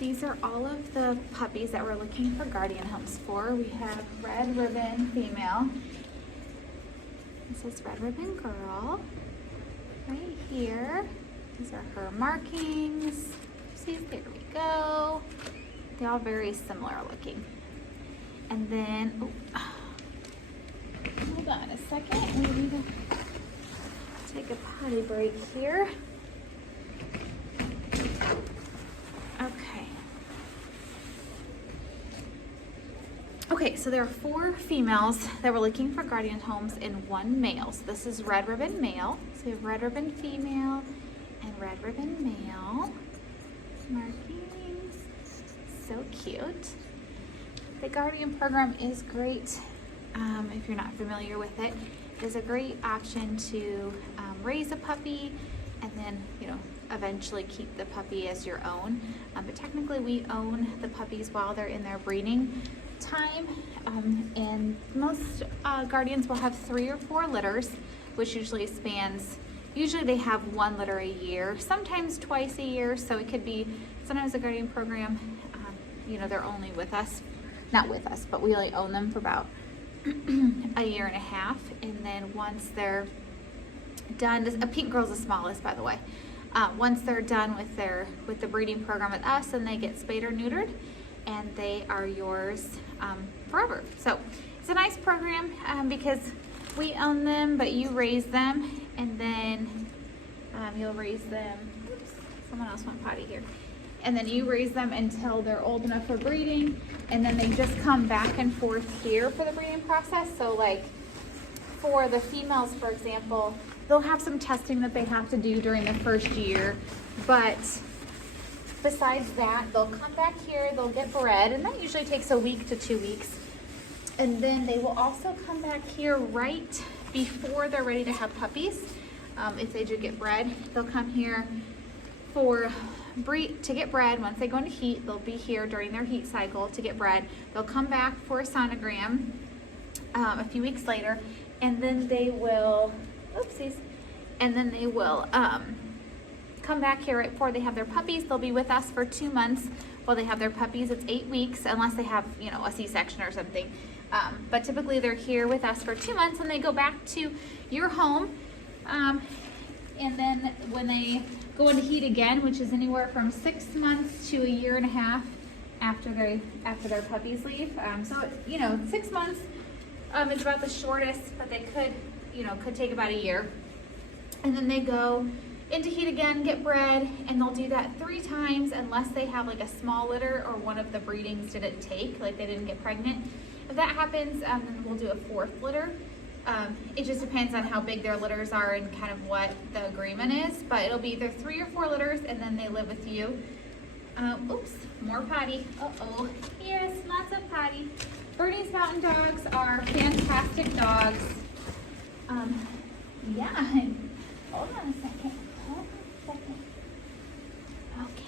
these are all of the puppies that we're looking for guardian homes for. We have Red Ribbon female. This is Red Ribbon girl right here. These are her markings. See, there we go. They're all very similar looking. And then, hold on a second. We need to take a potty break here. Okay, so there are 4 females that we're looking for guardian homes and 1 male. So this is Red Ribbon male. So we have Red Ribbon female and Red Ribbon male. Markings, so cute. The guardian program is great. If you're not familiar with it, it is a great option to raise a puppy and then, you know, eventually keep the puppy as your own. But technically we own the puppies while they're in their breeding time, and most guardians will have 3 or 4 litters, which usually they have 1 litter a year, sometimes twice a year. So it could be sometimes a guardian program, you know, they're only with us, not with us, but we only own them for about a year and a half. And then once they're done, a pink girl's the smallest, by the way. Once they're done with the breeding program with us, then they get spayed or neutered, and they are yours forever. So it's a nice program because we own them, but you raise them, and then you'll raise them. Oops, someone else went potty here. And then you raise them until they're old enough for breeding, and then they just come back and forth here for the breeding process. So like for the females, for example, they'll have some testing that they have to do during the first year, but besides that, they'll come back here, they'll get bred, and that usually takes a week to 2 weeks. And then they will also come back here right before they're ready to have puppies. If they do get bred, they'll come here to get bred. Once they go into heat, they'll be here during their heat cycle to get bred. They'll come back for a sonogram a few weeks later, and then they will, oopsies, and then they will come back here right before they have their puppies. They'll be with us for 2 months while they have their puppies. It's 8 weeks, unless they have, you know, a C-section or something. But typically they're here with us for 2 months, and they go back to your home. And then when they go into heat again, which is anywhere from 6 months to a year and a half after their puppies leave. So, you know, 6 months is about the shortest, but they could take about a year. And then they go into heat again, get bred, and they'll do that 3 times unless they have like a small litter or one of the breedings didn't take, like they didn't get pregnant. If that happens, then we'll do a 4th litter. It just depends on how big their litters are and kind of what the agreement is, but it'll be either 3 or 4 litters, and then they live with you. Oops, more potty. Uh-oh. Yes, lots of potty. Bernese Mountain Dogs are fantastic dogs. Yeah. Hold on a second. Okay. Okay.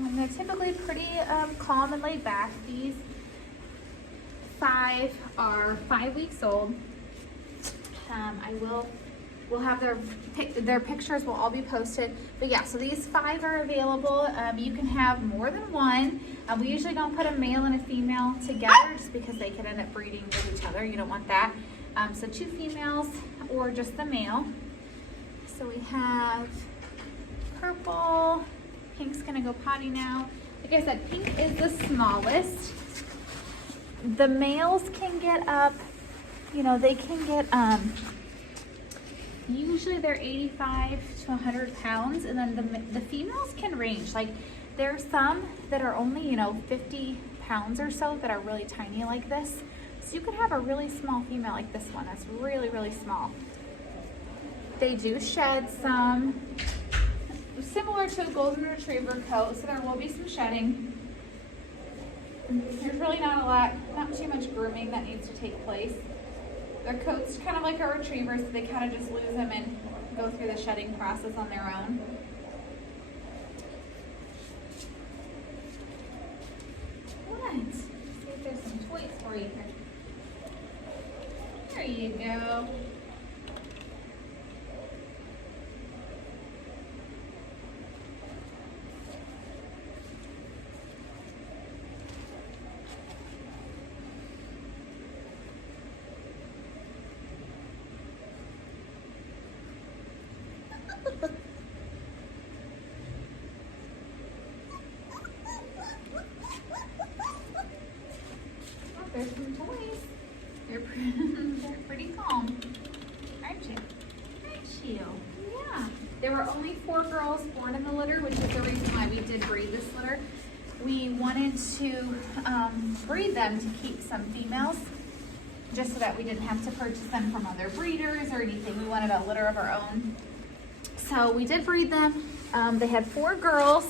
They're typically pretty calm and laid back. These 5 are 5 weeks old. We'll have their pictures will all be posted. But yeah, so these 5 are available. You can have more than one. We usually don't put a male and a female together just because they could end up breeding with each other. You don't want that. So 2 females or just the male. So we have purple. Pink's gonna go potty now. Like I said, pink is the smallest. The males can get up, you know, they can get, usually they're 85 to 100 pounds, and then the females can range. Like there are some that are only, you know, 50 pounds or so that are really tiny like this. So you could have a really small female like this one that's really, really small. They do shed some, similar to a golden retriever coat, so there will be some shedding. There's really not too much grooming that needs to take place. Their coat's kind of like a retriever, so they kind of just lose them and go through the shedding process on their own. What? Let's see if there's some toys for you here. There you go. only 4 girls born in the litter, which is the reason why we did breed this litter. We wanted to breed them to keep some females, just so that we didn't have to purchase them from other breeders or anything. We wanted a litter of our own. So we did breed them. They had 4 girls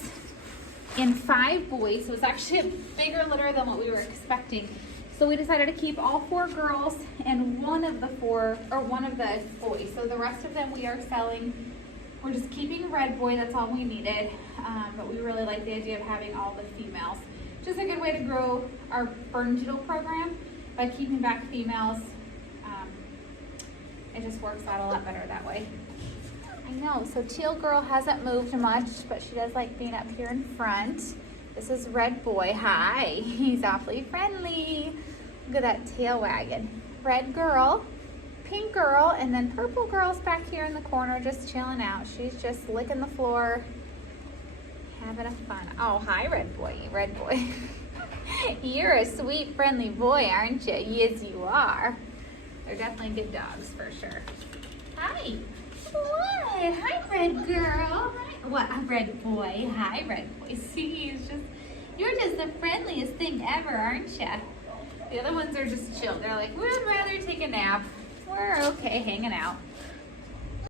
and 5 boys. So it was actually a bigger litter than what we were expecting. So we decided to keep all 4 girls and one of the boys. So the rest of them we are selling. We're just keeping Red Boy, that's all we needed. But we really like the idea of having all the females. Just a good way to grow our Bernedoodle program by keeping back females. It just works out a lot better that way. I know, so Teal Girl hasn't moved much, but she does like being up here in front. This is Red Boy. Hi, he's awfully friendly. Look at that tail wagging. Red Girl, Pink Girl, and then Purple Girl's back here in the corner just chilling out. She's just licking the floor, having a fun. Oh, hi, Red Boy. Red Boy. You're a sweet, friendly boy, aren't you? Yes, you are. They're definitely good dogs for sure. Hi. What? Hi, Red Girl. Hi. What? Red Boy. Hi, Red Boy. See, you're just the friendliest thing ever, aren't you? The other ones are just chill. They're like, we'd rather take a nap. We're okay hanging out.